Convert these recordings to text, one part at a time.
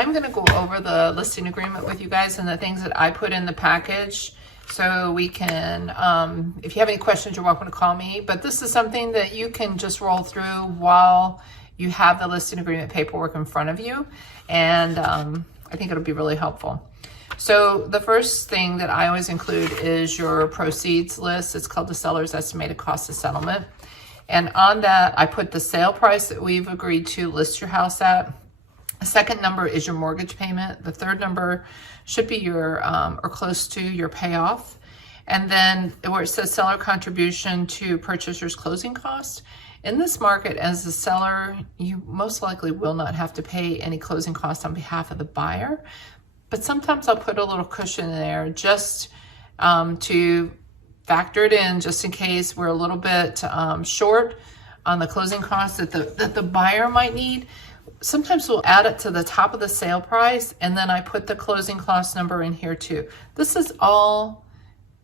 I'm going to go over the listing agreement with you guys and the things that I put in the package, so we can, if you have any questions, you're welcome to call me. But this is something that you can just roll through while you have the listing agreement paperwork in front of you. And I think it'll be really helpful. So the first thing that I always include is your proceeds list. It's called the seller's estimated cost of settlement. And on that, I put the sale price that we've agreed to list your house at. The second number is your mortgage payment. The third number should be your, or close to your payoff. And then where it says seller contribution to purchaser's closing cost. In this market, as the seller, you most likely will not have to pay any closing costs on behalf of the buyer. But sometimes I'll put a little cushion in there just to factor it in, just in case we're a little bit short on the closing costs that the buyer might need. Sometimes we'll add it to the top of the sale price, and then I put the closing cost number in here too. This is all,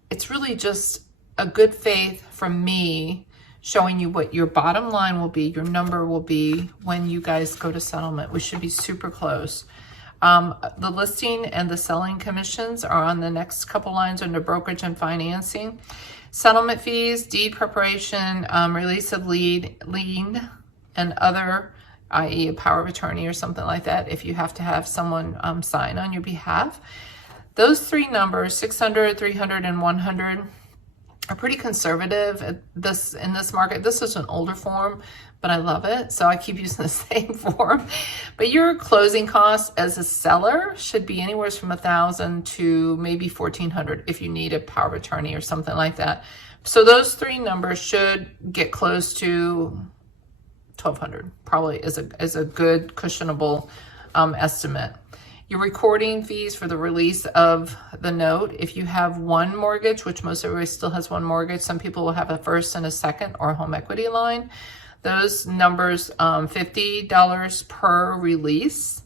it's really just a good faith from me showing you what your bottom line will be, your number will be when you guys go to settlement. We should be super close. The listing and the selling commissions are on the next couple lines under brokerage and financing. Settlement fees, deed preparation, release of lien, and other, i.e. a power of attorney or something like that, if you have to have someone sign on your behalf. Those three numbers, 600, 300, and 100, are pretty conservative in this market. This is an older form, but I love it, so I keep using the same form. But your closing costs as a seller should be anywhere from $1,000 to maybe $1,400 if you need a power of attorney or something like that. So those three numbers should get close to $1,200, probably is a good cushionable estimate. Your recording fees for the release of the note. If you have one mortgage, which most everybody still has one mortgage, some people will have a first and a second or a home equity line. Those numbers, $50 per release.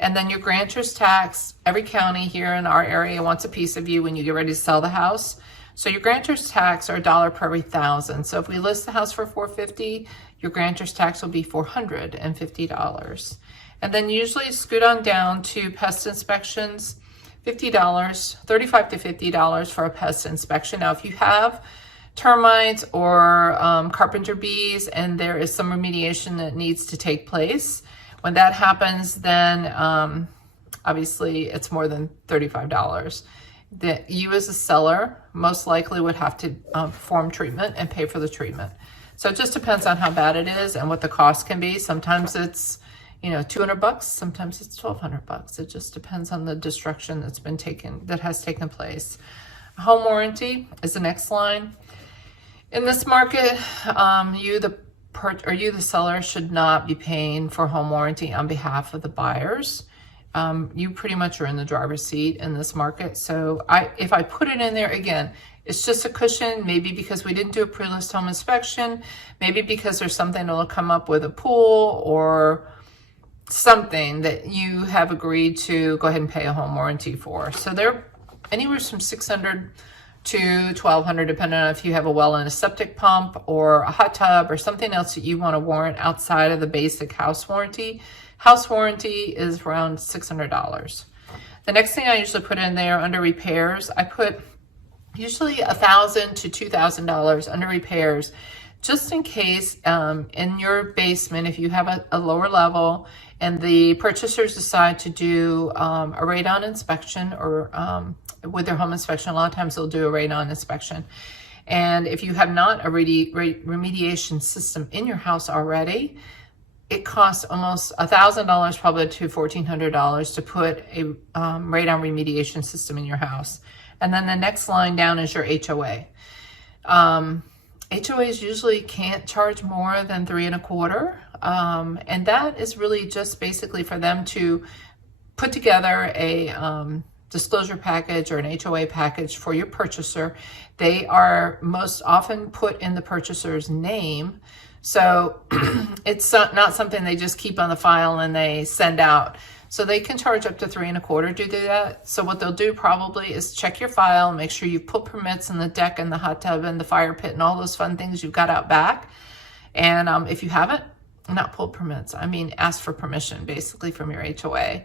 And then your grantor's tax. Every county here in our area wants a piece of you when you get ready to sell the house. So your grantor's tax are $1 per every 1,000. So if we list the house for $450, your grantor's tax will be $450. And then usually scoot on down to pest inspections, $50, $35 to $50 for a pest inspection. Now, if you have termites or carpenter bees and there is some remediation that needs to take place, when that happens, then obviously it's more than $35. That you as a seller most likely would have to perform treatment and pay for the treatment. So it just depends on how bad it is and what the cost can be. Sometimes it's, you know, $200, sometimes it's $1,200. It just depends on the destruction that has taken place. Home warranty is the next line. In this market, you the seller should not be paying for home warranty on behalf of the buyers. You pretty much are in the driver's seat in this market. So if I put it in there, again, it's just a cushion, maybe because we didn't do a pre-list home inspection, maybe because there's something that will come up with a pool or something that you have agreed to go ahead and pay a home warranty for. So they're anywhere from $600 to $1,200, depending on if you have a well and a septic pump or a hot tub or something else that you want to warrant outside of the basic house warranty. House warranty is around $600. The next thing I usually put in there under repairs, I put usually $1,000 to $2,000 under repairs, just in case in your basement, if you have a lower level and the purchasers decide to do a radon inspection or with their home inspection, a lot of times they'll do a radon inspection. And if you have not a remediation system in your house already, it costs almost $1,000 probably to $1,400 to put a radon remediation system in your house. And then the next line down is your HOA. HOAs usually can't charge more than $3.25. And that is really just basically for them to put together a disclosure package or an HOA package for your purchaser. They are most often put in the purchaser's name. So it's not something they just keep on the file and they send out. So they can charge up to $3.25 to do that. So what they'll do probably is check your file, make sure you've put permits in the deck and the hot tub and the fire pit and all those fun things you've got out back. And if you haven't, not pull permits, I mean ask for permission basically from your HOA.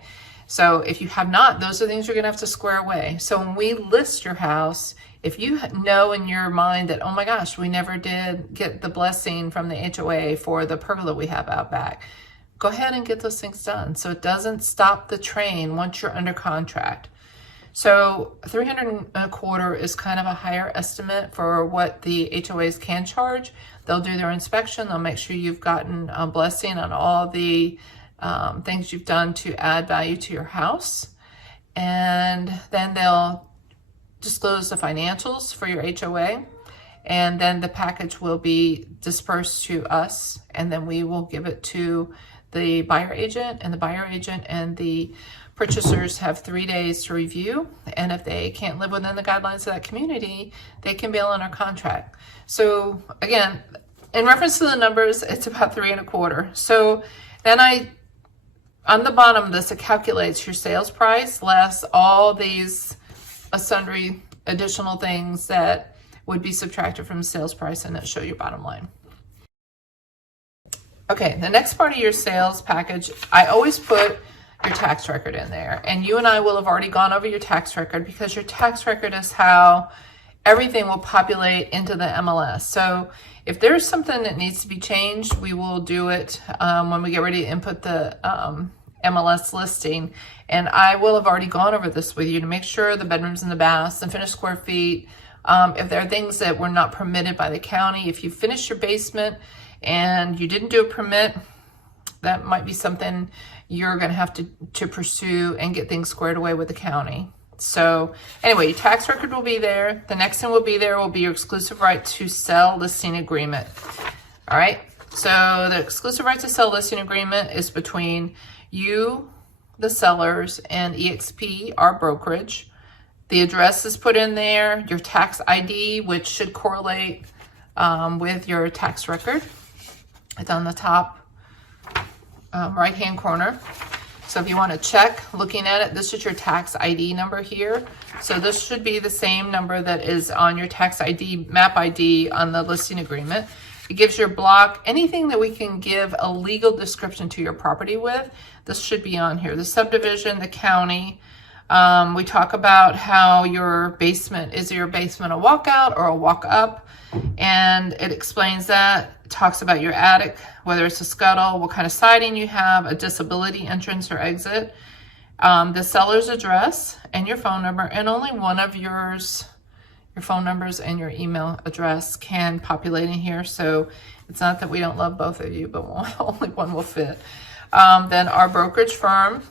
So if you have not, those are things you're gonna have to square away. So when we list your house, if you know in your mind that, oh my gosh, we never did get the blessing from the HOA for the pergola we have out back, go ahead and get those things done so it doesn't stop the train once you're under contract. So $325 is kind of a higher estimate for what the HOAs can charge. They'll do their inspection. They'll make sure you've gotten a blessing on all the things you've done to add value to your house. And then they'll disclose the financials for your HOA. And then the package will be dispersed to us. And then we will give it to the buyer agent, and the buyer agent and the purchasers have 3 days to review, and if they can't live within the guidelines of that community, they can bail on our contract. So again, in reference to the numbers, it's about $325. So then on the bottom of this, it calculates your sales price less all these sundry additional things that would be subtracted from the sales price, and it show your bottom line. Okay, the next part of your sales package, I always put your tax record in there. And you and I will have already gone over your tax record, because your tax record is how everything will populate into the MLS. So if there's something that needs to be changed, we will do it when we get ready to input the MLS listing. And I will have already gone over this with you to make sure the bedrooms and the baths, the finished square feet, if there are things that were not permitted by the county, if you finished your basement and you didn't do a permit, that might be something you're going to have to pursue and get things squared away with the county. So anyway, your tax record will be there. The next thing will be there will be your exclusive right to sell listing agreement. All right. So the exclusive right to sell listing agreement is between you, the sellers, and EXP, our brokerage. The address is put in there, your tax ID, which should correlate with your tax record. It's on the top right-hand corner. So if you want to check looking at it, this is your tax ID number here. So this should be the same number that is on your tax ID, map ID on the listing agreement. It gives your block, anything that we can give a legal description to your property with, this should be on here. The subdivision, the county. We talk about how your basement, is your basement a walkout or a walk up? And it explains that. It talks about your attic, whether it's a scuttle, what kind of siding you have, a disability entrance or exit, the seller's address and your phone number, and only one of your phone numbers and your email address can populate in here. So it's not that we don't love both of you, but only one will fit. Then our brokerage firm,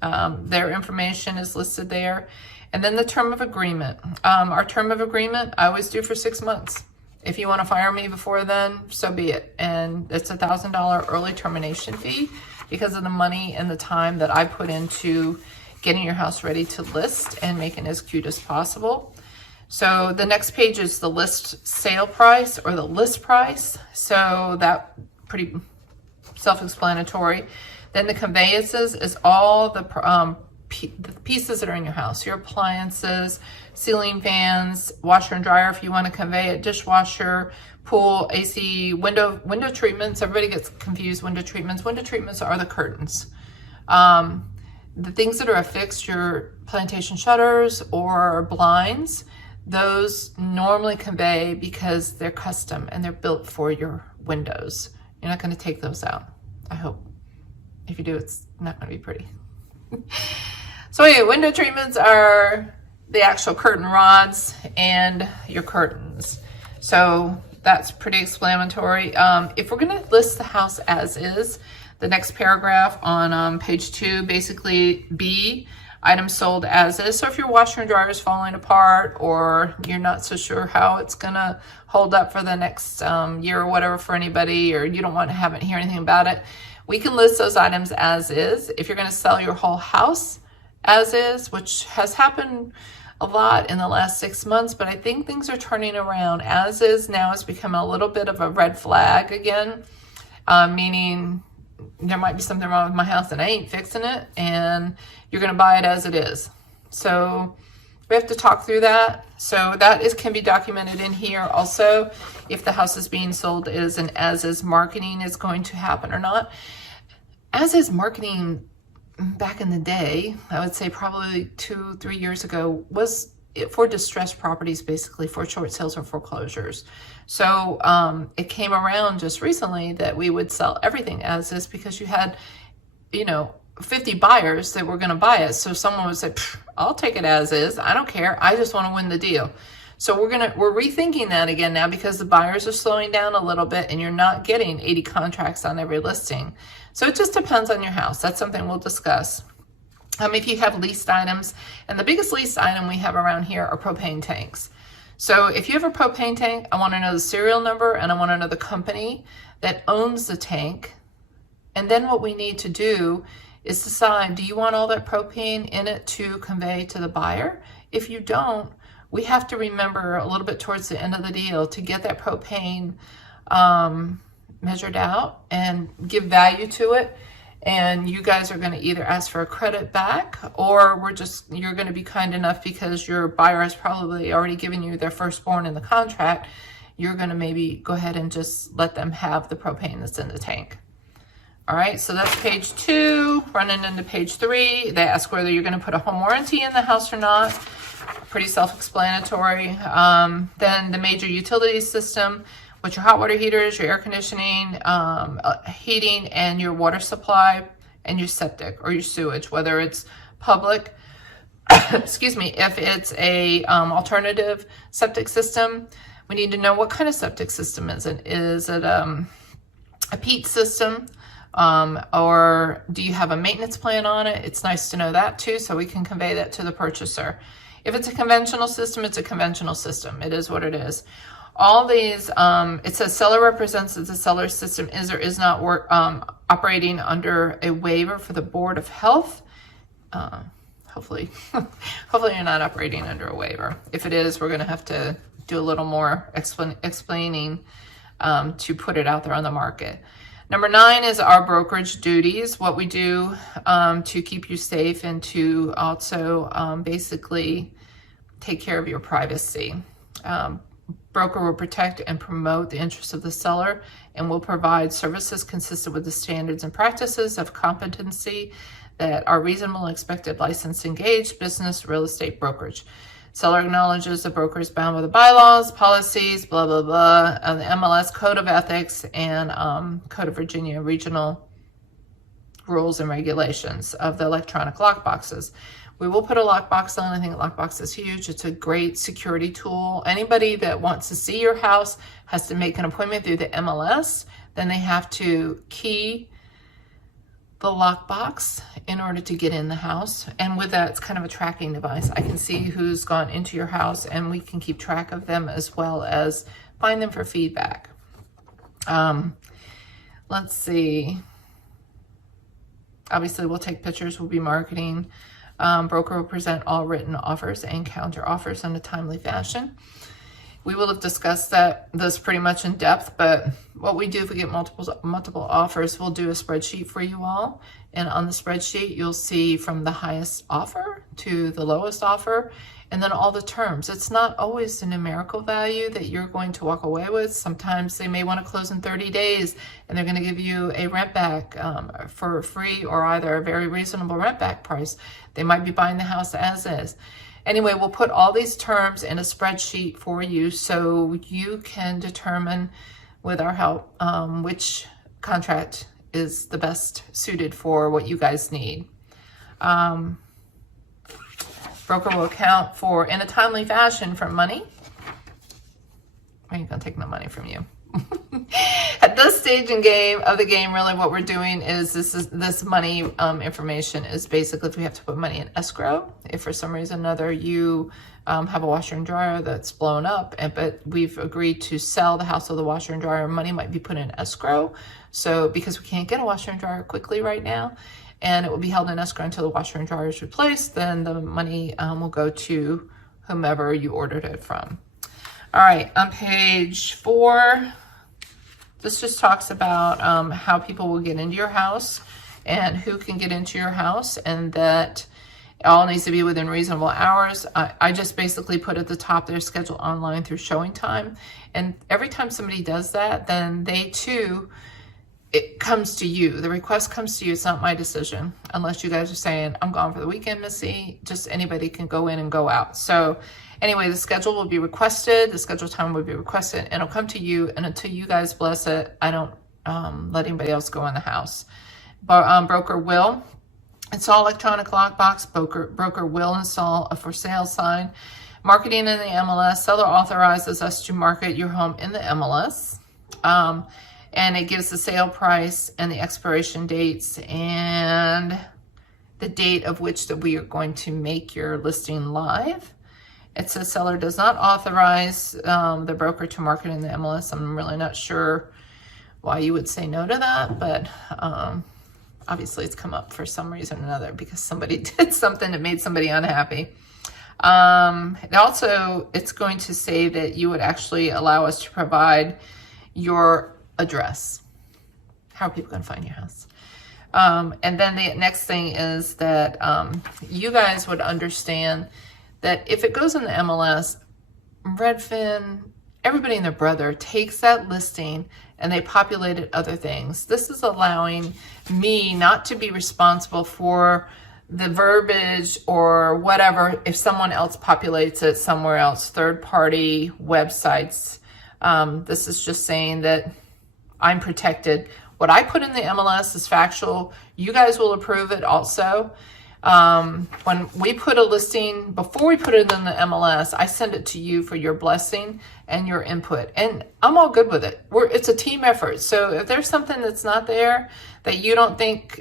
their information is listed there. And then the term of agreement. Our term of agreement, I always do for 6 months. If you want to fire me before then, so be it. And it's a $1,000 early termination fee because of the money and the time that I put into getting your house ready to list and making it as cute as possible. So the next page is the list sale price or the list price. So that pretty self-explanatory. Then the conveyances is all the pieces that are in your house, your appliances, ceiling fans, washer and dryer if you want to convey it, dishwasher, pool, AC, window treatments. Everybody gets confused. Window treatments are the curtains. The things that are affixed, your plantation shutters or blinds, those normally convey because they're custom and they're built for your windows. You're not going to take those out, I hope. If you do, it's not going to be pretty. So anyway, window treatments are the actual curtain rods and your curtains. So that's pretty explanatory. If we're going to list the house as is, the next paragraph on page 2, basically B, items sold as is. So if your washer and dryer is falling apart or you're not so sure how it's going to hold up for the next year or whatever for anybody, or you don't want to hear anything about it, we can list those items as is. If you're going to sell your whole house as is, which has happened a lot in the last 6 months, but I think things are turning around. As is now has become a little bit of a red flag again, meaning there might be something wrong with my house and I ain't fixing it, and you're going to buy it as it is. So we have to talk through that. So that can be documented in here. Also, if the house is being sold, is an as-is marketing is going to happen or not. As-is marketing back in the day, I would say probably 2-3 years ago, was for distressed properties, basically for short sales or foreclosures. So it came around just recently that we would sell everything as is, because you had, 50 buyers that were going to buy it. So someone would say, I'll take it as is. I don't care. I just want to win the deal. So we're rethinking that again now, because the buyers are slowing down a little bit and you're not getting 80 contracts on every listing. So it just depends on your house. That's something we'll discuss. If you have leased items, and the biggest leased item we have around here are propane tanks. So if you have a propane tank, I want to know the serial number and I want to know the company that owns the tank. And then what we need to do is decide, do you want all that propane in it to convey to the buyer? If you don't, we have to remember a little bit towards the end of the deal to get that propane measured out and give value to it. And you guys are going to either ask for a credit back, or you're going to be kind enough, because your buyer has probably already given you their firstborn in the contract. You're going to maybe go ahead and just let them have the propane that's in the tank. All right, so that's page 2. Running into page 3, they ask whether you're going to put a home warranty in the house or not. Pretty self-explanatory. Then the major utility system, which your hot water heaters, your air conditioning, heating, and your water supply, and your septic or your sewage, whether it's public, excuse me, if it's a alternative septic system, we need to know what kind of septic system is it. Is it a peat system? Or do you have a maintenance plan on it? It's nice to know that too, so we can convey that to the purchaser. If it's a conventional system, it's a conventional system. It is what it is. All these, it says seller represents that the seller system is or is not operating under a waiver for the Board of Health. Hopefully you're not operating under a waiver. If it is, we're going to have to do a little more explaining to put it out there on the market. Number 9 is our brokerage duties, what we do to keep you safe and to also basically take care of your privacy. Broker will protect and promote the interests of the seller and will provide services consistent with the standards and practices of competency that are reasonable and expected licensed engaged business real estate brokerage. Seller acknowledges the broker is bound by the bylaws, policies, blah, blah, blah, and the MLS Code of Ethics and Code of Virginia Regional Rules and Regulations of the electronic lockboxes. We will put a lockbox on. I think a lockbox is huge. It's a great security tool. Anybody that wants to see your house has to make an appointment through the MLS. Then they have to key the lockbox in order to get in the house. And with that, it's kind of a tracking device. I can see who's gone into your house, and we can keep track of them as well as find them for feedback. Let's see. Obviously, we'll take pictures. We'll be marketing. Broker will present all written offers and counter offers in a timely fashion. We will have discussed this pretty much in depth, but what we do if we get multiple offers, we'll do a spreadsheet for you all. And on the spreadsheet, you'll see from the highest offer to the lowest offer, and then all the terms. It's not always the numerical value that you're going to walk away with. Sometimes they may want to close in 30 days, and they're going to give you a rent back for free, or either a very reasonable rent back price. They might be buying the house as is. Anyway, we'll put all these terms in a spreadsheet for you so you can determine with our help which contract is the best suited for what you guys need. Broker will account for, in a timely fashion, for money. I ain't gonna take no money from you. At this stage of the game, really what we're doing is this money information is basically if we have to put money in escrow. If for some reason or another you have a washer and dryer that's blown up, but we've agreed to sell the house of the washer and dryer, money might be put in escrow. So because we can't get a washer and dryer quickly right now, and it will be held in escrow until the washer and dryer is replaced, then the money will go to whomever you ordered it from. All right, on page 4, this just talks about how people will get into your house and who can get into your house, and that It all needs to be within reasonable hours. I just basically put at the top their schedule online through showing time. And every time somebody does that, then they too, it comes to you. The request comes to you. It's not my decision. Unless you guys are saying, I'm gone for the weekend, Missy. Just anybody can go in and go out. So anyway, the schedule will be requested. The schedule time will be requested. And it'll come to you. And until you guys bless it, I don't let anybody else go in the house. But broker will install electronic lockbox. Broker will install a for sale sign. Marketing in the MLS. Seller authorizes us to market your home in the MLS. And it gives the sale price and the expiration dates and the date of which that we are going to make your listing live. It says seller does not authorize the broker to market in the MLS. I'm really not sure why you would say no to that, but obviously it's come up for some reason or another because somebody did something that made somebody unhappy. Also, it's going to say that you would actually allow us to provide your address. How are people going to find your house? And then the next thing is that you guys would understand that if it goes in the MLS, Redfin, everybody and their brother takes that listing and they populate it other things. This is allowing me not to be responsible for the verbiage or whatever if someone else populates it somewhere else, third-party websites. This is just saying that I'm protected. What I put in the MLS is factual. You guys will approve it also. When we put a listing, before we put it in the MLS, I send it to you for your blessing and your input. And I'm all good with it. It's a team effort. So if there's something that's not there that you don't think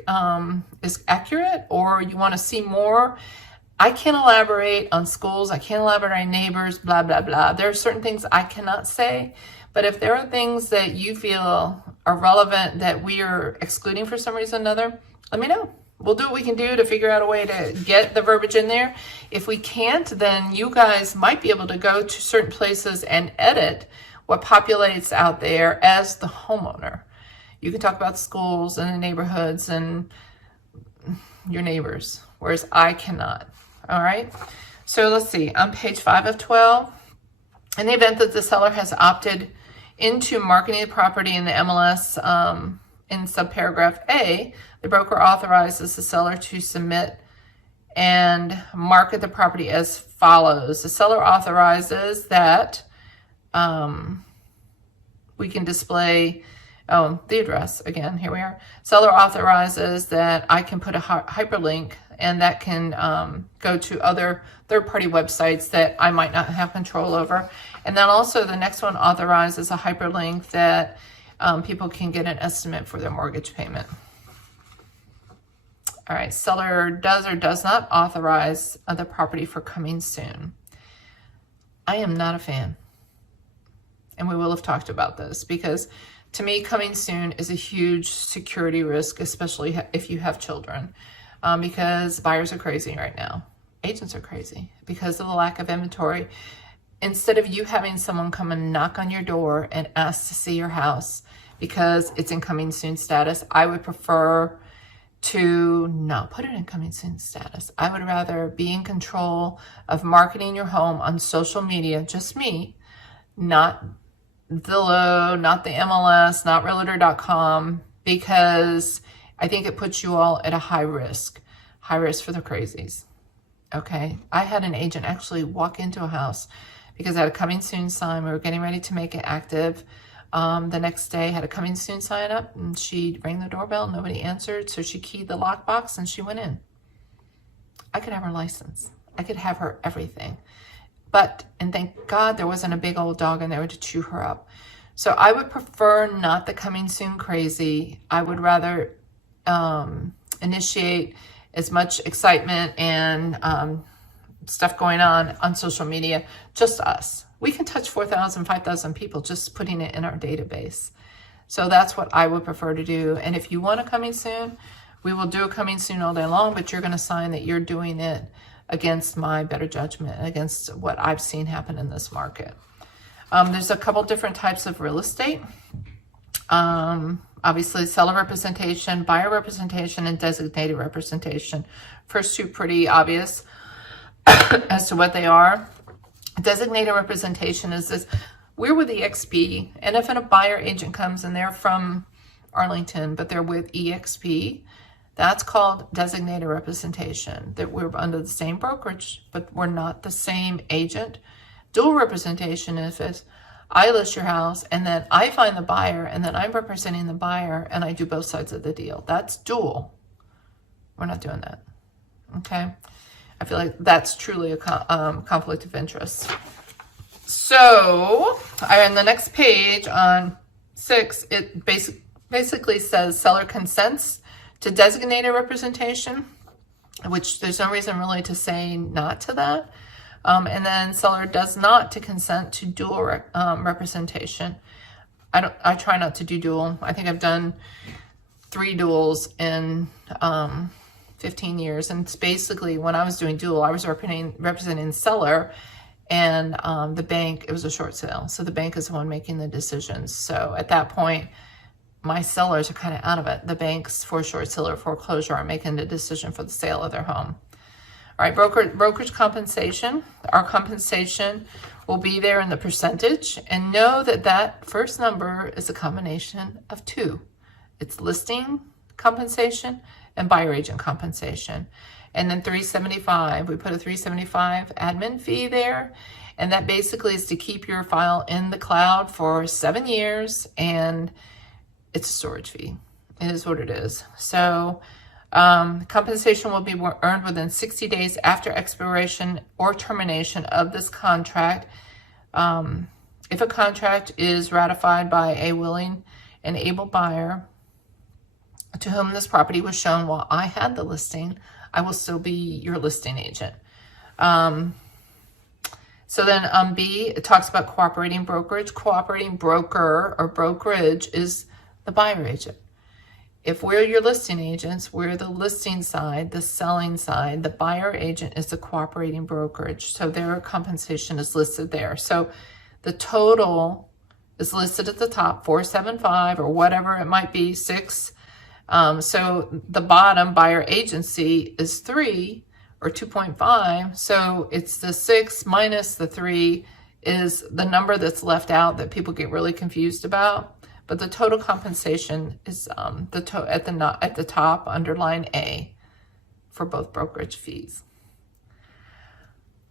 is accurate or you want to see more, I can't elaborate on schools. I can't elaborate on neighbors, blah, blah, blah. There are certain things I cannot say. But if there are things that you feel are relevant that we are excluding for some reason or another, let me know. We'll do what we can do to figure out a way to get the verbiage in there. If we can't, then you guys might be able to go to certain places and edit what populates out there as the homeowner. You can talk about schools and the neighborhoods and your neighbors, whereas I cannot. All right. So let's see. On page 5 of 12, in the event that the seller has opted into marketing the property in the MLS, in subparagraph A, the broker authorizes the seller to submit and market the property as follows. The seller authorizes that we can display, the address again, here we are. Seller authorizes that I can put a hyperlink and that can go to other third-party websites that I might not have control over. And then also the next one authorizes a hyperlink that people can get an estimate for their mortgage payment. All right, seller does or does not authorize the property for coming soon. I am not a fan. And we will have talked about this because to me, coming soon is a huge security risk, especially if you have children, because buyers are crazy right now. Agents are crazy because of the lack of inventory. Instead of you having someone come and knock on your door and ask to see your house because it's in coming soon status, I would prefer to not put it in coming soon status. I would rather be in control of marketing your home on social media, just me, not Zillow, not the MLS, not realtor.com, because I think it puts you all at a high risk for the crazies. Okay. I had an agent actually walk into a house because I had a coming soon sign. We were getting ready to make it active. The next day had a coming soon sign up and she rang the doorbell. Nobody answered. So she keyed the lockbox and she went in. I could have her license. I could have her everything. And thank God there wasn't a big old dog in there to chew her up. So I would prefer not the coming soon crazy. I would rather initiate as much excitement and stuff going on social media, just us. We can touch 4,000, 5,000 people just putting it in our database. So that's what I would prefer to do. And if you want a coming soon, we will do a coming soon all day long, but you're going to sign that you're doing it against my better judgment, against what I've seen happen in this market. There's a couple different types of real estate. Obviously, seller representation, buyer representation, and designated representation. First two pretty obvious as to what they are. Designated representation is this: we're with EXP, and if a buyer agent comes and they're from Arlington, but they're with EXP, that's called designated representation, that we're under the same brokerage, but we're not the same agent. Dual representation is I list your house, and then I find the buyer, and then I'm representing the buyer, and I do both sides of the deal. That's dual. We're not doing that. Okay? I feel like that's truly a conflict of interest. So, on the next page, on 6, it basically says seller consents to designated representation, which there's no reason really to say not to that. And then seller does not to consent to dual representation. I try not to do dual. I think I've done 3 duals in 15 years. And it's basically, when I was doing dual, I was representing the seller, and the bank, it was a short sale. So the bank is the one making the decisions. So at that point, my sellers are kind of out of it. The banks for short sale or foreclosure are making the decision for the sale of their home. All right, brokerage compensation. Our compensation will be there in the percentage, and know that that first number is a combination of 2. It's listing compensation and buyer agent compensation. And then $375, we put a $375 admin fee there, and that basically is to keep your file in the cloud for 7 years, and it's a storage fee. It is what it is. So compensation will be earned within 60 days after expiration or termination of this contract. If a contract is ratified by a willing and able buyer to whom this property was shown while I had the listing, I will still be your listing agent. So then on B, it talks about cooperating brokerage. Cooperating broker or brokerage is the buyer agent. If we're your listing agents, we're the listing side, the selling side. The buyer agent is the cooperating brokerage. So their compensation is listed there. So the total is listed at the top, 475 or whatever it might be, 6. So the bottom buyer agency is 3 or 2.5. So it's the 6 minus the 3 is the number that's left out that people get really confused about. But the total compensation is at the top, underline A, for both brokerage fees.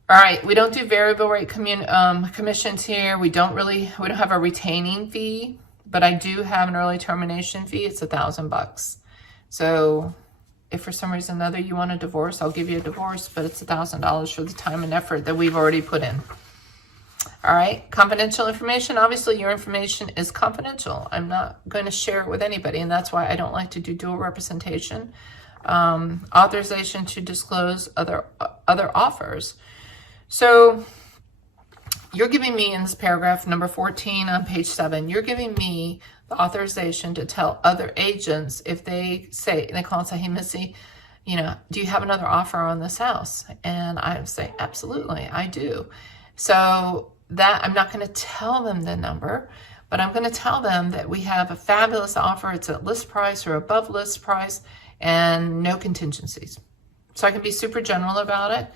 All right, we don't do variable rate commissions here. We don't have a retaining fee, but I do have an early termination fee. It's $1,000. So if for some reason or another you want a divorce, I'll give you a divorce, but it's $1,000 for the time and effort that we've already put in. All right, confidential information. Obviously, your information is confidential. I'm not going to share it with anybody, and that's why I don't like to do dual representation. Authorization to disclose other offers. So you're giving me in this paragraph number 14 on page 7, you're giving me the authorization to tell other agents if they call and say, hey, Missy, do you have another offer on this house? And I say, absolutely, I do. So that I'm not going to tell them the number, but I'm going to tell them that we have a fabulous offer. It's at list price or above list price and no contingencies. So I can be super general about it.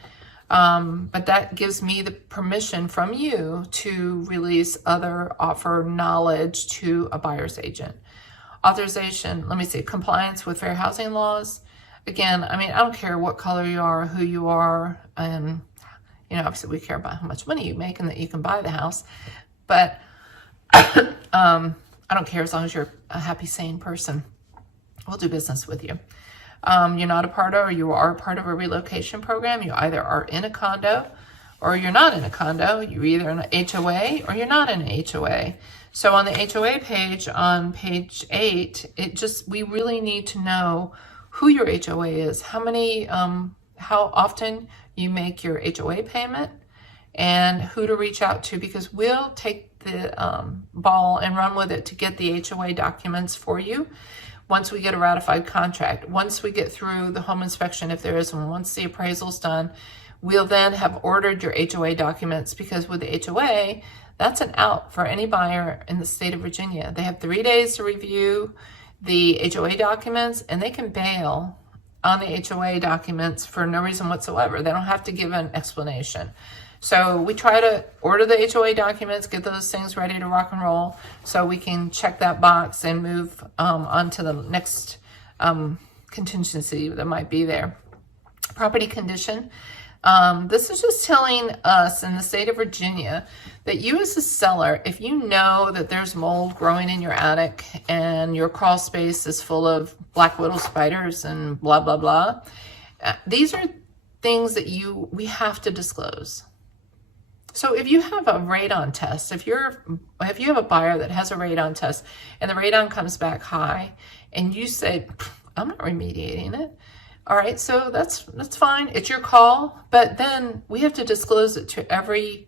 But that gives me the permission from you to release other offer knowledge to a buyer's agent. Authorization, let me see, compliance with fair housing laws. Again, I don't care what color you are, who you are, and obviously we care about how much money you make and that you can buy the house. But I don't care as long as you're a happy, sane person. We'll do business with you. You're not a part of, or you are a part of a relocation program. You either are in a condo or you're not in a condo. You're either in an HOA or you're not in an HOA. So on the HOA page, on page 8, we really need to know who your HOA is, how often you make your HOA payment, and who to reach out to, because we'll take the ball and run with it to get the HOA documents for you. Once we get a ratified contract, once we get through the home inspection, if there is one, once the appraisal's done, we'll then have ordered your HOA documents, because with the HOA, that's an out for any buyer in the state of Virginia. They have 3 days to review the HOA documents, and they can bail on the HOA documents for no reason whatsoever. They don't have to give an explanation. So we try to order the HOA documents, get those things ready to rock and roll so we can check that box and move on to the next contingency that might be there. Property condition. This is just telling us in the state of Virginia that you as a seller, if you know that there's mold growing in your attic and your crawl space is full of black widow spiders and blah, blah, blah, these are things that we have to disclose. So if you have a radon test, if you have a buyer that has a radon test and the radon comes back high and you say, I'm not remediating it. All right, so that's fine. It's your call. But then we have to disclose it to every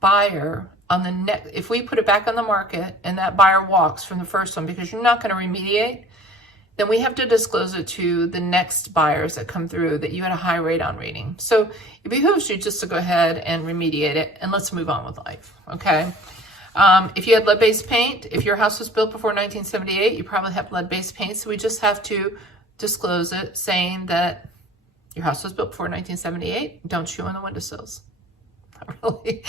buyer on the next. If we put it back on the market and that buyer walks from the first one because you're not going to remediate, then we have to disclose it to the next buyers that come through that you had a high radon rating. So it behooves you just to go ahead and remediate it, and let's move on with life, okay? If you had lead-based paint, if your house was built before 1978, you probably have lead-based paint, so we just have to disclose it, saying that your house was built before 1978. Don't chew on the windowsills. Not really.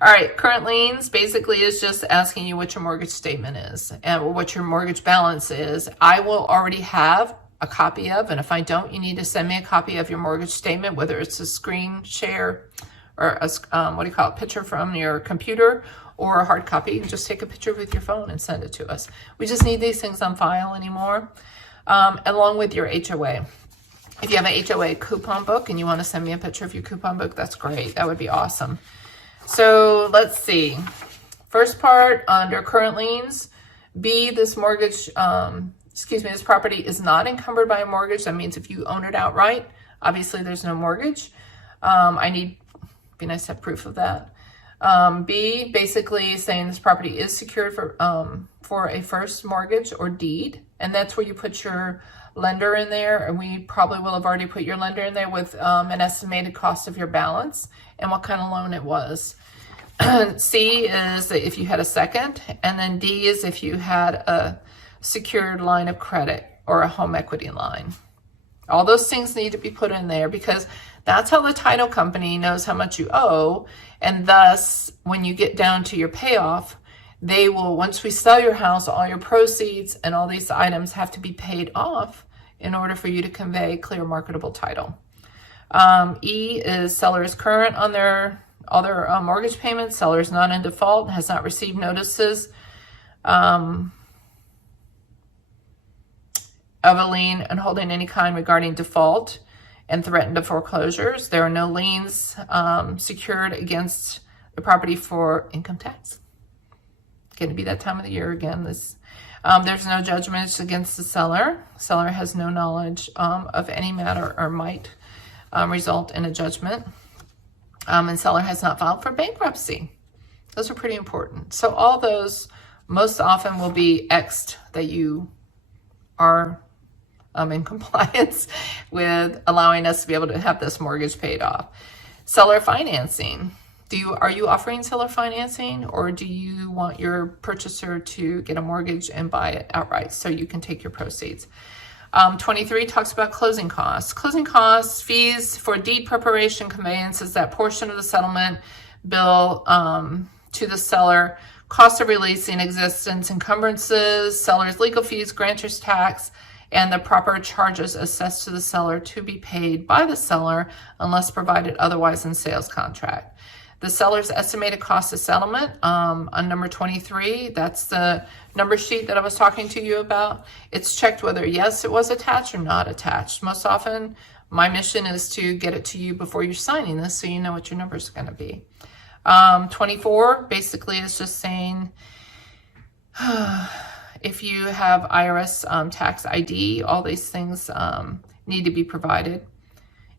All right, current liens basically is just asking you what your mortgage statement is and what your mortgage balance is. I will already have a copy of, and if I don't, you need to send me a copy of your mortgage statement, whether it's a screen share or a picture from your computer or a hard copy. You can just take a picture with your phone and send it to us. We just need these things on file anymore, along with your HOA. If you have an HOA coupon book and you want to send me a picture of your coupon book, that's great. That would be awesome. So let's see. First part under current liens. B, this mortgage, this property is not encumbered by a mortgage. That means if you own it outright, obviously there's no mortgage. Be nice to have proof of that. B, basically saying this property is secured for a first mortgage or deed. And that's where you put your lender in there, and we probably will have already put your lender in there with an estimated cost of your balance and what kind of loan it was. C is if you had a second, and then D is if you had a secured line of credit or a home equity line. All those things need to be put in there because that's how the title company knows how much you owe, and thus when you get down to your payoff, they will, once we sell your house, all your proceeds and all these items have to be paid off in order for you to convey clear marketable title. E is seller is current on all their mortgage payments. Seller is not in default, has not received notices of a lien and holding any kind regarding default and threatened to foreclosures. There are no liens secured against the property for income tax. Going to be that time of the year again. There's no judgments against the seller. Seller has no knowledge of any matter or might result in a judgment. And seller has not filed for bankruptcy. Those are pretty important. So all those most often will be X'd that you are in compliance with allowing us to be able to have this mortgage paid off. Seller financing. Are you offering seller financing, or do you want your purchaser to get a mortgage and buy it outright so you can take your proceeds? 23 talks about closing costs. Closing costs, fees for deed preparation, conveyance is that portion of the settlement bill to the seller, cost of releasing existence, encumbrances, seller's legal fees, grantor's tax, and the proper charges assessed to the seller to be paid by the seller unless provided otherwise in sales contract. The seller's estimated cost of settlement on number 23, that's the number sheet that I was talking to you about. It's checked whether, yes, it was attached or not attached. Most often, my mission is to get it to you before you're signing this so you know what your numbers are going to be. 24 basically is just saying if you have IRS tax ID, all these things need to be provided.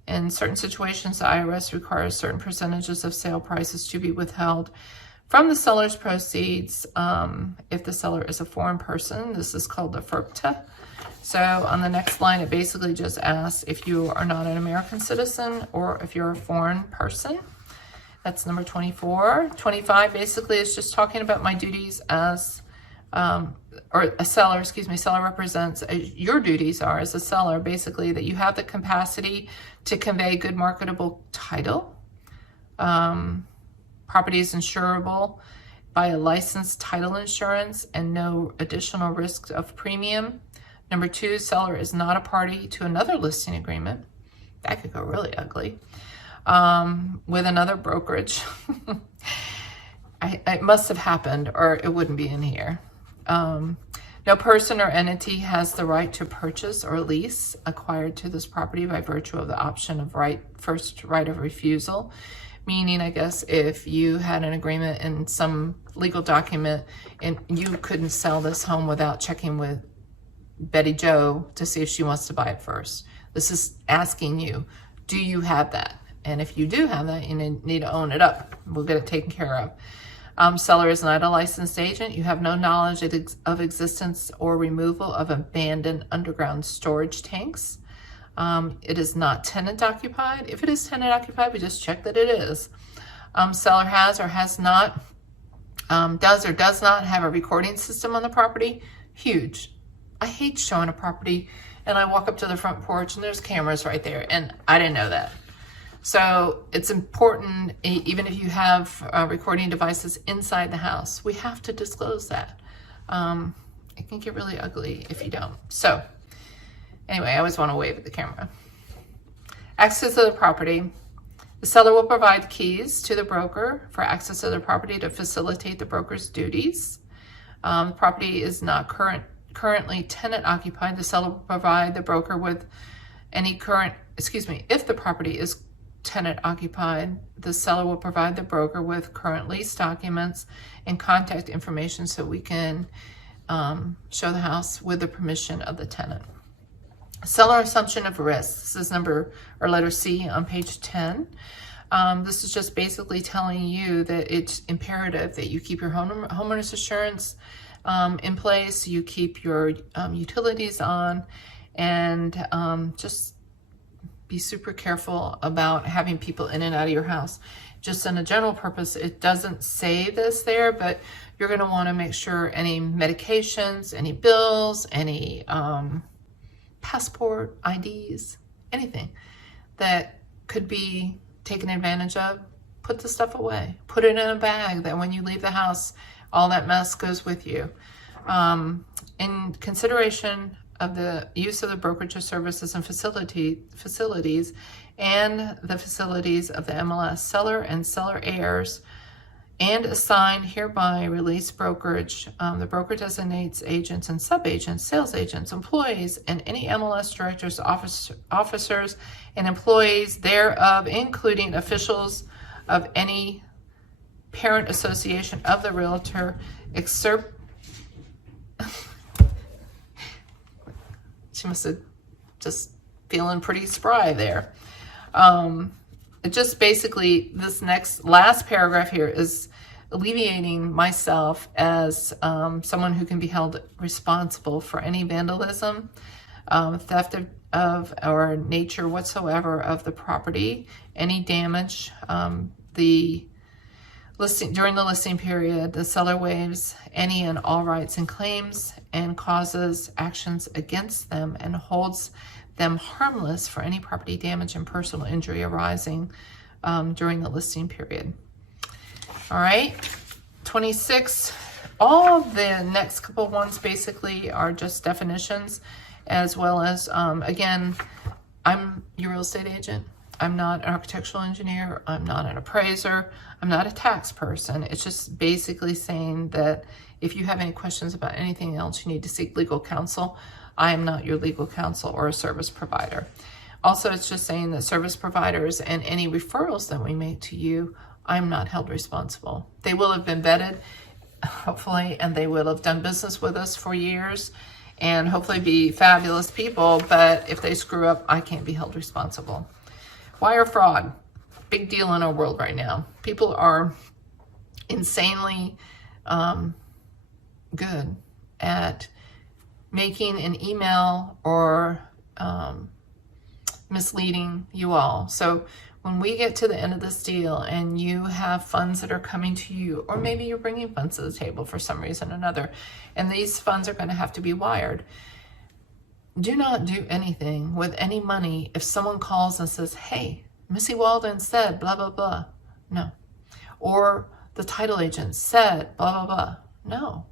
In certain situations, the IRS requires certain percentages of sale prices to be withheld from the seller's proceeds if the seller is a foreign person. This is called the FIRPTA. So on the next line, it basically just asks if you are not an American citizen or if you're a foreign person. That's number 24. 25 basically is just talking about my duties as or a seller, excuse me, seller represents, your duties are as a seller, basically, that you have the capacity to convey good marketable title. Property is insurable by a licensed title insurance and no additional risk of premium. Number 2, seller is not a party to another listing agreement. That could go really ugly. With another brokerage. It must have happened or it wouldn't be in here. No person or entity has the right to purchase or lease acquired to this property by virtue of the option of first right of refusal. Meaning, I guess, if you had an agreement in some legal document and you couldn't sell this home without checking with Betty Joe to see if she wants to buy it first. This is asking you, do you have that? And if you do have that, you need to own it up. We'll get it taken care of. Seller is not a licensed agent. You have no knowledge of existence or removal of abandoned underground storage tanks. It is not tenant occupied. If it is tenant occupied, we just check that it is. Seller has or has not, does or does not have a recording system on the property. Huge. I hate showing a property and I walk up to the front porch and there's cameras right there and I didn't know that. So it's important, even if you have recording devices inside the house, we have to disclose that. It can get really ugly if you don't. So anyway, I always want to wave at the camera. Access to the property. The seller will provide keys to the broker for access to the property to facilitate the broker's duties. The property is not currently tenant occupied. The seller will provide the broker with any if the property is tenant occupied, the seller will provide the broker with current lease documents and contact information so we can show the house with the permission of the tenant. Seller assumption of risk. This is letter C on page 10. This is just basically telling you that it's imperative that you keep your homeowner's insurance in place, you keep your utilities on, and just be super careful about having people in and out of your house. Just in a general purpose, it doesn't say this there, but you're going to want to make sure any medications, any bills, any passport, IDs, anything that could be taken advantage of, put the stuff away. Put it in a bag that when you leave the house, all that mess goes with you. In consideration of the use of the brokerage services and facilities and the facilities of the MLS, seller and seller heirs, and assign hereby release brokerage. The broker designates agents and sub-agents, sales agents, employees, and any MLS directors, officers, and employees thereof, including officials of any parent association of the realtor, except she must have just feeling pretty spry there. It just basically, this last paragraph here is alleviating myself as someone who can be held responsible for any vandalism, theft of or nature whatsoever of the property, any damage. During the listing period, the seller waives any and all rights and claims and causes actions against them and holds them harmless for any property damage and personal injury arising during the listing period. All right, 26. All of the next couple ones basically are just definitions, as well as, again, I'm your real estate agent. I'm not an architectural engineer. I'm not an appraiser. I'm not a tax person. It's just basically saying that if you have any questions about anything else, you need to seek legal counsel. I am not your legal counsel or a service provider. Also, it's just saying that service providers and any referrals that we make to you, I'm not held responsible. They will have been vetted, hopefully, and they will have done business with us for years and hopefully be fabulous people. But if they screw up, I can't be held responsible. Wire fraud, big deal in our world right now. People are insanely good at making an email or misleading you all. So when we get to the end of this deal and you have funds that are coming to you, or maybe you're bringing funds to the table for some reason or another, and these funds are going to have to be wired, do not do anything with any money if someone calls and says, hey, Missy Walden said blah, blah, blah. No. Or the title agent said blah, blah, blah. No.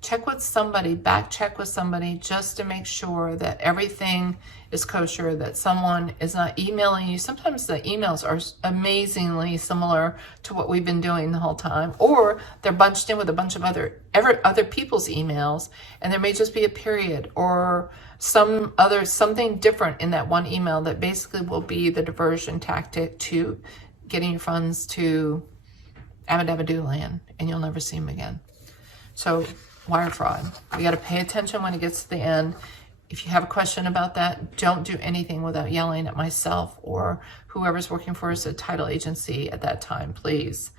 Check with somebody, back check with somebody, just to make sure that everything is kosher, that someone is not emailing you. Sometimes the emails are amazingly similar to what we've been doing the whole time, or they're bunched in with a bunch of other people's emails, and there may just be a period or something different in that one email that basically will be the diversion tactic to getting your funds to Abba-Dabba-Doo land, and you'll never see them again. So wire fraud. We got to pay attention when it gets to the end. If you have a question about that, don't do anything without yelling at myself or whoever's working for us at title agency at that time, please.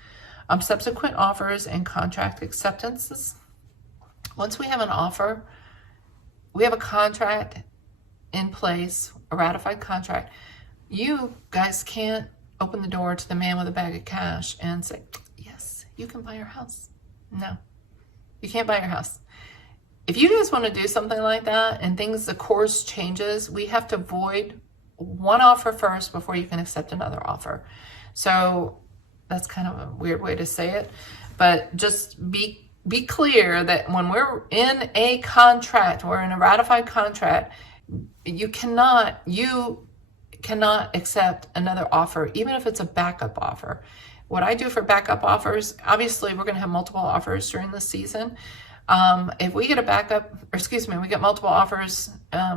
Subsequent offers and contract acceptances. Once we have an offer, we have a contract in place, a ratified contract. You guys can't open the door to the man with a bag of cash and say, yes, you can buy your house. No. You can't buy your house. If you guys want to do something like that and the course changes, we have to void one offer first before you can accept another offer. So that's kind of a weird way to say it, but just be clear that when we're in a contract, we're in a ratified contract, you cannot accept another offer, even if it's a backup offer. What I do for backup offers, obviously we're going to have multiple offers during the season. If we get we get multiple offers,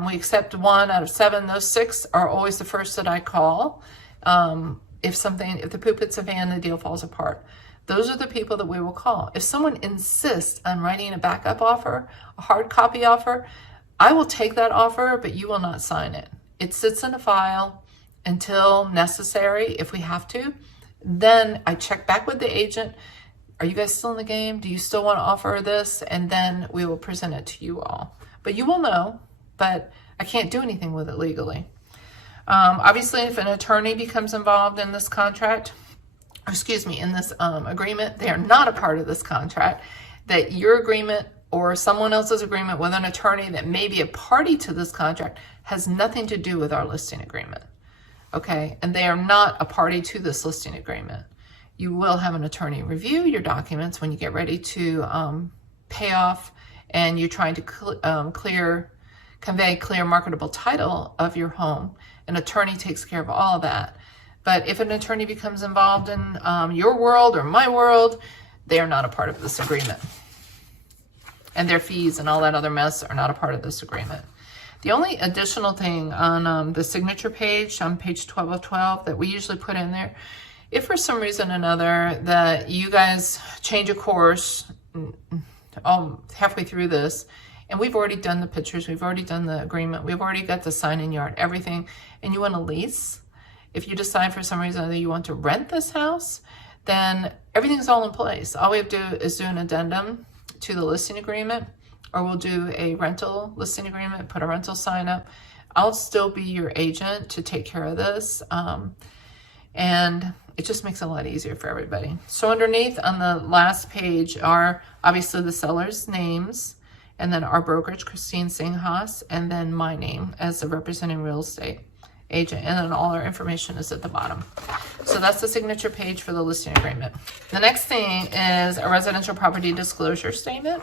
we accept 1 out of 7. Those 6 are always the first that I call. If the poop hits a van, the deal falls apart. Those are the people that we will call. If someone insists on writing a backup offer, a hard copy offer, I will take that offer, but you will not sign it. It sits in a file until necessary if we have to. Then I check back with the agent. Are you guys still in the game? Do you still want to offer this? And then we will present it to you all. But you will know, but I can't do anything with it legally. Obviously, if an attorney becomes involved in this contract, in this agreement, they are not a part of this contract. That your agreement or someone else's agreement with an attorney that may be a party to this contract has nothing to do with our listing agreement. Okay, and they are not a party to this listing agreement. You will have an attorney review your documents when you get ready to pay off and you're trying to convey clear marketable title of your home. An attorney takes care of all of that. But if an attorney becomes involved in your world or my world, they are not a part of this agreement. And their fees and all that other mess are not a part of this agreement. The only additional thing on the signature page, on page 12 of 12, that we usually put in there, if for some reason or another that you guys change a course halfway through this, and we've already done the pictures, we've already done the agreement, we've already got the sign-in yard, everything, and you want to lease, if you decide for some reason that you want to rent this house, then everything's all in place. All we have to do is do an addendum to the listing agreement, or we'll do a rental listing agreement, put a rental sign up. I'll still be your agent to take care of this. And it just makes it a lot easier for everybody. So underneath on the last page are obviously the seller's names, and then our brokerage, Christine Singhas, and then my name as the representing real estate agent. And then all our information is at the bottom. So that's the signature page for the listing agreement. The next thing is a residential property disclosure statement.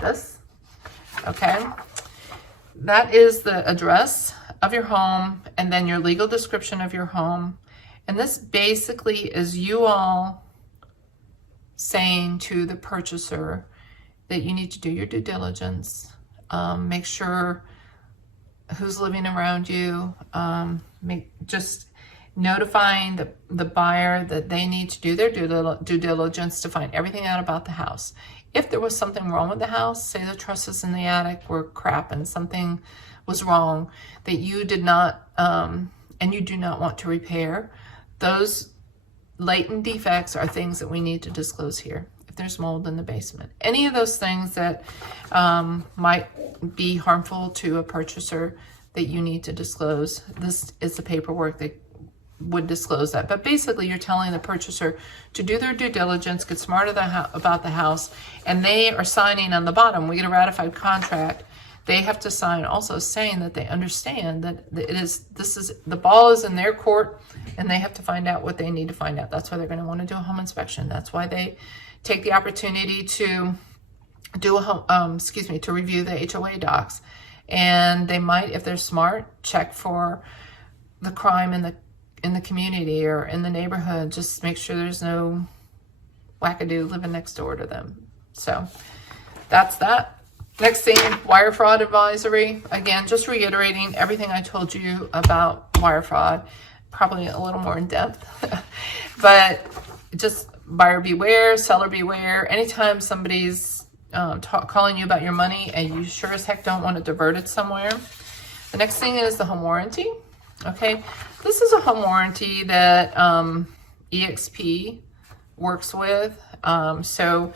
This, okay, that is the address of your home and then your legal description of your home. And this basically is you all saying to the purchaser that you need to do your due diligence, make sure who's living around you, just notifying the buyer that they need to do their due diligence to find everything out about the house. If there was something wrong with the house, say the trusses in the attic were crap and something was wrong that you did not, and you do not want to repair, those latent defects are things that we need to disclose here. If there's mold in the basement, any of those things that might be harmful to a purchaser that you need to disclose, this is the paperwork would disclose that. But basically, you're telling the purchaser to do their due diligence, get smart about the house, and they are signing on the bottom. We get a ratified contract. They have to sign also saying that they understand that the ball is in their court, and they have to find out what they need to find out. That's why they're going to want to do a home inspection. That's why they take the opportunity to do to review the HOA docs. And they might, if they're smart, check for the crime in the community or in the neighborhood. Just make sure there's no wackadoo living next door to them. So that's that. Next thing, wire fraud advisory. Again, just reiterating everything I told you about wire fraud, probably a little more in depth, but just buyer beware, seller beware. Anytime somebody's calling you about your money and you sure as heck don't want to divert it somewhere. The next thing is the home warranty. Okay, this is a home warranty that EXP works with. So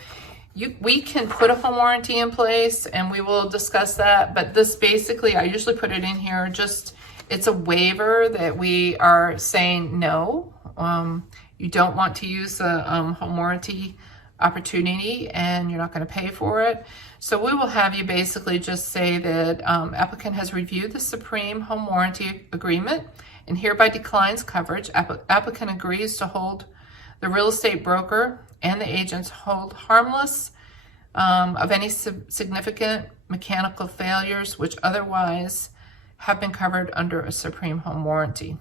we can put a home warranty in place, and we will discuss that. But this basically, I usually put it in here, it's a waiver that we are saying no. You don't want to use the home warranty opportunity, and you're not going to pay for it. So we will have you basically just say that applicant has reviewed the Supreme Home Warranty Agreement and hereby declines coverage. Applicant agrees to hold the real estate broker and the agents hold harmless of any significant mechanical failures which otherwise have been covered under a Supreme Home Warranty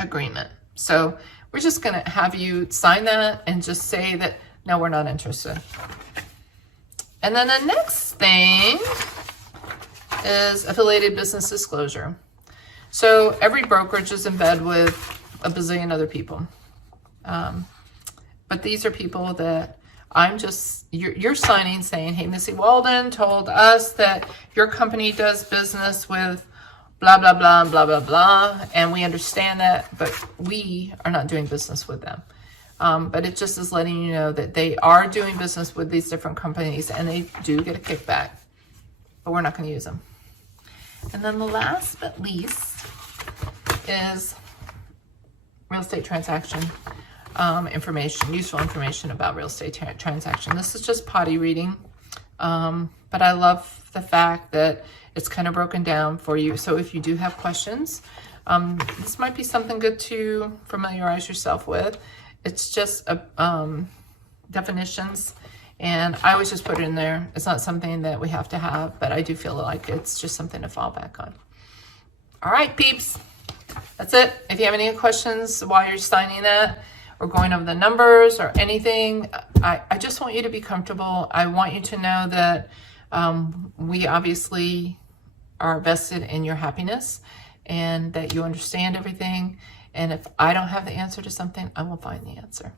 Agreement. So we're just going to have you sign that and just say that, no, we're not interested. And then the next thing is affiliated business disclosure. So every brokerage is in bed with a bazillion other people. But these are people that you're signing saying, hey, Missy Walden told us that your company does business with blah, blah, blah, blah, blah, blah. And we understand that, but we are not doing business with them. But it just is letting you know that they are doing business with these different companies and they do get a kickback, but we're not going to use them. And then the last but least is real estate transaction information, useful information about real estate transaction. This is just potty reading, but I love the fact that it's kind of broken down for you. So if you do have questions, this might be something good to familiarize yourself with. It's just definitions, and I always just put it in there. It's not something that we have to have, but I do feel like it's just something to fall back on. All right, peeps, that's it. If you have any questions while you're signing that or going over the numbers or anything, I just want you to be comfortable. I want you to know that we obviously are vested in your happiness and that you understand everything. And if I don't have the answer to something, I will find the answer.